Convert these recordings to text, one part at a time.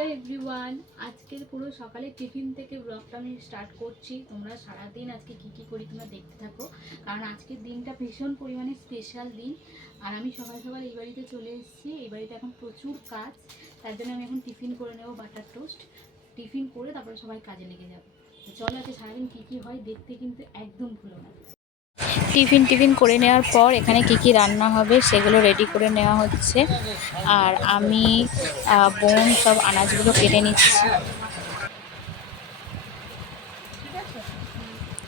Hello everyone, আজকের পুরো সকালে টিফিন থেকে ব্লগটা আমি স্টার্ট করছি। তোমরা সারাদিন আজকে কি করি তোমরা দেখতে থাকো, কারণ আজকের দিনটা ভীষণ পরিমাণে স্পেশাল দিন। আর আমি সকাল সকাল এই বাড়িতে চলে এসেছি। এই বাড়িতে এখন প্রচুর কাজ, তার জন্য আমি এখন টিফিন করে নেবো, বাটার টোস্ট। টিফিন করে তারপরে সবাই কাজে লেগে যাবো। চলো আজকে সারাদিন কী হয় দেখতে কিন্তু একদম ভুলো না। টিফিন করে নেওয়ার পর এখানে কি রান্না হবে সেগুলো রেডি করে নেওয়া হচ্ছে। আর আমি বোন সব আনাজগুলো কেটে নিচ্ছি।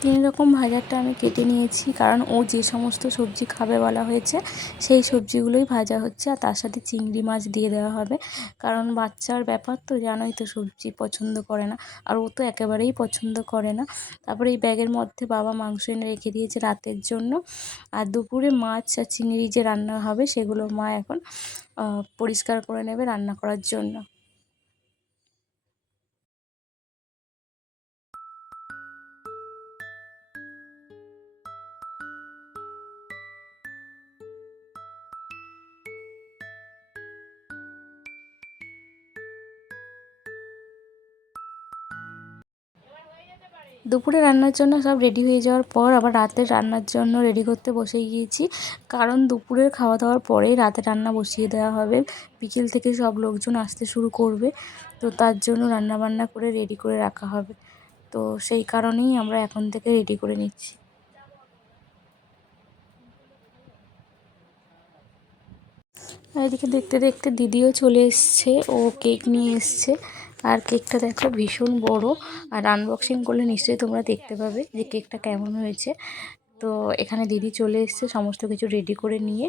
3 রকম ভাজারটা আমি কেটে নিয়েছি, কারণ ও যে সমস্ত সবজি খাবে বলা হয়েছে সেই সবজিগুলোই ভাজা হচ্ছে। আর তার সাথে চিংড়ি মাছ দিয়ে দেওয়া হবে, কারণ বাচ্চার ব্যাপার তো জানোই তো, সবজি পছন্দ করে না। আর ও তো একেবারেই পছন্দ করে না। তারপরে এই ব্যাগের মধ্যে বাবা মাংস এনে রেখে দিয়েছে রাতের জন্য। আর দুপুরে মাছ আর চিংড়ি যে রান্না হবে সেগুলো মা এখন পরিষ্কার করে নেবে রান্না করার জন্য। দুপুরে রান্নার জন্য সব রেডি হয়ে যাওয়ার পর আবার রাতের রান্নার জন্য রেডি করতে বসে গিয়েছি, কারণ দুপুরের খাওয়া দাওয়ার পরেই রাতের রান্না বসিয়ে দেওয়া হবে। বিকেল থেকে সব লোকজন আসতে শুরু করবে, তো তার জন্য রান্না বান্না করে রেডি করে রাখা হবে। তো সেই কারণেই আমরা এখন থেকে রেডি করে নিচ্ছি। এদিকে দেখতে দেখতে দিদিও চলে এসছে, ও কেক নিয়ে এসছে। আর কেকটা দেখো ভীষণ বড়, আর আনবক্সিং করলে নিশ্চয়ই তোমরা দেখতে পাবে যে কেকটা কেমন হয়েছে। তো এখানে দিদি চলে এসছে সমস্ত কিছু রেডি করে নিয়ে।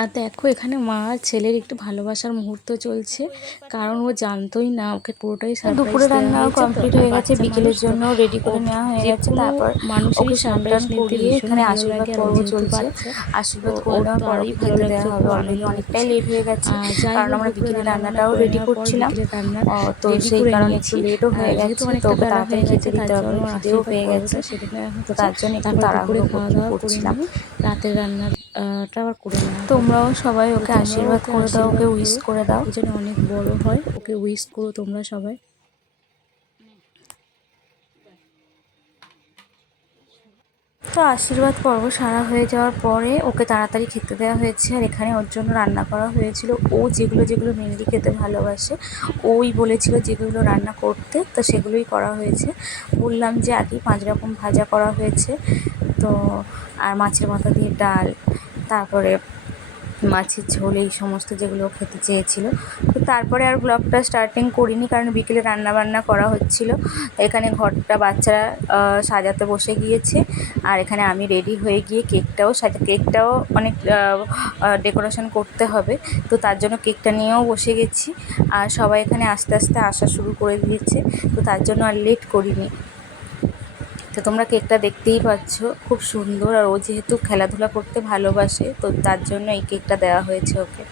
আর দেখো এখানে মা আর ছেলের একটু ভালোবাসার মুহূর্ত চলছে, কারণ ও জানতোই না, ওকে পুরোটাই সারপ্রাইজ দুপুরে রান্না কমপ্লিট হয়ে গেছে, বিকেলের জন্য রেডি করে নেওয়া হয়ে গেছে। তারপর ওকে স্নান করিয়ে এখানে আশীর্বাদ পর্ব চলছে। আশীর্বাদ করে নেওয়ার পরেই খেতে দেওয়া হবে। অলরেডি অনেকটাই লেট হয়ে গেছে, কারণ আমরা বিকেলে রান্নাটাও রেডি করছিলাম, তো সেই কারণে একটু লেটও হয়ে গেছে। তো ওকে তাড়াতাড়ি খেতে দিতে হবে, খিদেও পেয়ে গেছে, তো তার জন্য একটু তাড়াহুড়ো করছিলাম। রাতের রান্নাটা আবার করে নেওয়া। তোমরাও সবাই ওকে আশীর্বাদ করে দাও, ওকে উইশ করে দাও, যেন অনেক বড় হয়। ওকে উইশ করো তোমরা সবাই। তো আশীর্বাদ পর্ব সারা হয়ে যাওয়ার পরে ওকে তাড়াতাড়ি খেতে দেওয়া হয়েছে। আর এখানে ওর জন্য রান্না করা হয়েছিল, ও যেগুলো মেনলি খেতে ভালোবাসে ওই বলেছিল যেগুলো রান্না করতে, তো সেগুলোই করা হয়েছে। বললাম যে আগেই 5 রকম ভাজা করা হয়েছে, তো আর মাছের মাথা দিয়ে ডাল, তারপরে মাছের ঝোল, এই সমস্ত যেগুলো খেতে চেয়েছিল। তো তারপরে আর ব্লগটা স্টার্টিং করিনি, কারণ বিকেলে রান্নাবান্না করা হচ্ছিল। এখানে ঘরটা বাচ্চারা সাজাতে বসে গিয়েছে, আর এখানে আমি রেডি হয়ে গিয়ে কেকটাও অনেক ডেকোরেশন করতে হবে, তো তার জন্য কেকটা নিয়েও বসে গেছি। আর সবাই এখানে আস্তে আস্তে আসা শুরু করে দিয়েছে, তো তার জন্য আর লেট করিনি। তো তোমরা কেকটা দেখতেই পাচ্ছ, খুব সুন্দর। আর ও যেহেতু খেলাধুলা করতে ভালোবাসে, তো তার জন্য এই কেকটা দেওয়া হয়েছে ওকে।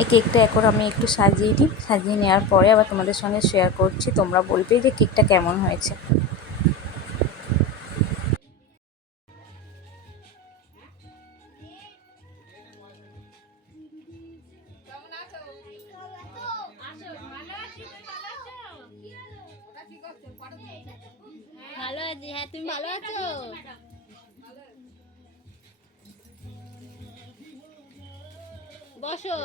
এই কেকটা এখন আমি একটু সাজিয়ে নিই, সাজিয়ে নেওয়ার পরে আবার তোমাদের সঙ্গে শেয়ার করছি। তোমরা বলবে যে কেকটা কেমন হয়েছে। ভালো আছি। হ্যাঁ, তুমি ভালো আছো? বসো।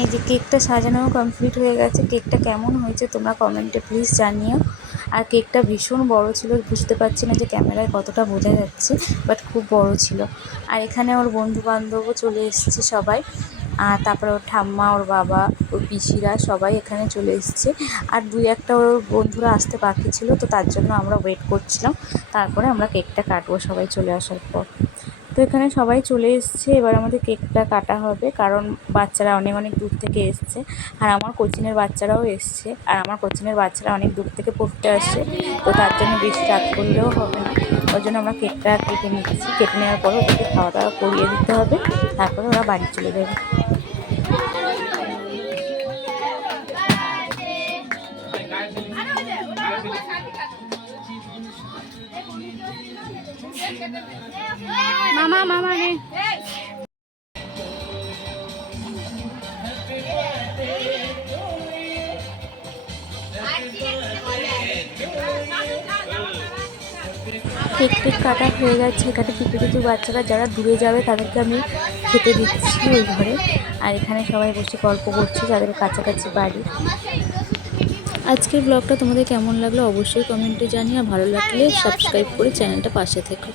এই যে কেকটা সাজানো কমপ্লিট হয়ে গেছে। কেকটা কেমন হয়েছে তোমরা কমেন্টে প্লিজ জানিও। আর কেকটা ভীষণ বড় ছিল, বুঝতে পারছি না যে ক্যামেরায় কতটা বোঝা যাচ্ছে, বাট খুব বড় ছিল। আর এখানে ওর বন্ধুবান্ধবও চলে এসেছে সবাই, আর তারপরে ওর ঠাম্মা, ওর বাবা, ওর পিসিরা সবাই এখানে চলে এসেছে। আর 2-1টা ওর বন্ধুরা আসতে বাকি ছিল, তো তার জন্য আমরা ওয়েট করছিলাম। তারপরে আমরা কেকটা কাটবো সবাই চলে আসার পর। তো এখানে সবাই চলে এসছে, এবার আমাদের কেকটা কাটা হবে, কারণ বাচ্চারা অনেক অনেক দূর থেকে এসছে। আর আমার কোচিনের বাচ্চারাও এসছে, আর আমার কোচিনের বাচ্চারা অনেক দূর থেকে পড়তে আসছে, তো তার জন্য বেশি রাত করলেও হবে না। ওই জন্য আমরা কেকটা কেটে নিচ্ছি। কেটে নেওয়ার পরে ওদেরকে খাওয়া দাওয়া করিয়ে দিতে হবে, তারপরে ওরা বাড়ি চলে যাবে। মামা মামা নে কেক টেক কাটা হয়ে গেছে। এখানে কিছু কিছু বাচ্চারা যারা দূরে যাবে তাদেরকে আমি খেতে দিচ্ছি ওই ঘরে। আর এখানে সবাই বসে গল্প করছে যাদের কাছাকাছি বাড়ি। আজকের ব্লগটা তোমাদের কেমন লাগলো অবশ্যই কমেন্টে জানিয়ে, ভালো লাগলে সাবস্ক্রাইব করে চ্যানেলটা পাশে থেকো।